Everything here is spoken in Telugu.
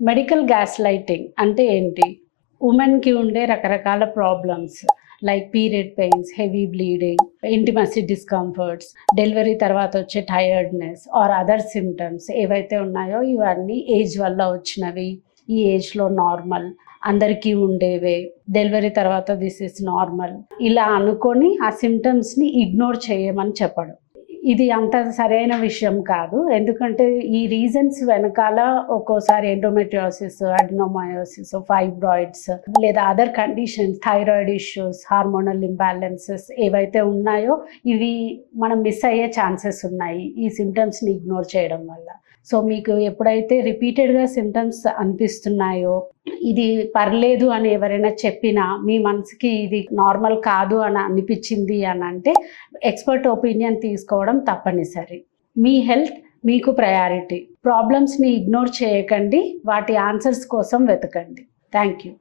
మెడికల్ గ్యాస్ లైటింగ్ అంటే ఏంటి? ఉమెన్‌కి ఉండే రకరకాల problems like period pains, heavy bleeding, intimacy discomforts, delivery తర్వాత వచ్చే టైర్డ్‌నెస్ ఆర్ అదర్ సింప్టమ్స్ ఏవైతే ఉన్నాయో ఇవన్నీ ఏజ్ వల్ల వచ్చినవి. ఈ ఏజ్‌లో నార్మల్. అందరికీ ఉండేవే. డెలివరీ తర్వాత దిస్ ఈజ్ నార్మల్. ఇలా అనుకోని ఆ సింప్టమ్స్‌ని ఇగ్నోర్ చేయమని చెప్పడం. ఇది అంత సరైన విషయం కాదు. ఎందుకంటే ఈ రీజన్స్ వెనకాల ఒక్కోసారి ఎండోమెట్రియోసిస్, అడినోమయోసిస్, ఫైబ్రాయిడ్స్ లేదా other conditions, thyroid issues, hormonal imbalances ఏవైతే ఉన్నాయో ఇవి మనం మిస్ అయ్యే ఛాన్సెస్ ఉన్నాయి ఈ సింప్టమ్స్‌ని ఇగ్నోర్ చేయడం వల్ల. సో మీకు ఎప్పుడైతే రిపీటెడ్‌గా సింప్టమ్స్ అనిపిస్తున్నాయో, ఇది పర్లేదు అని ఎవరైనా చెప్పినా, మీ మనసుకి ఇది నార్మల్ కాదు అని అనిపించింది అని అంటే ఎక్స్‌పర్ట్ ఒపీనియన్ తీసుకోవడం తప్పనిసరి. మీ హెల్త్ మీకు ప్రయారిటీ. ప్రాబ్లమ్స్‌ని ఇగ్నోర్ చేయకండి. వాటి ఆన్సర్స్ కోసం వెతకండి. Thank you.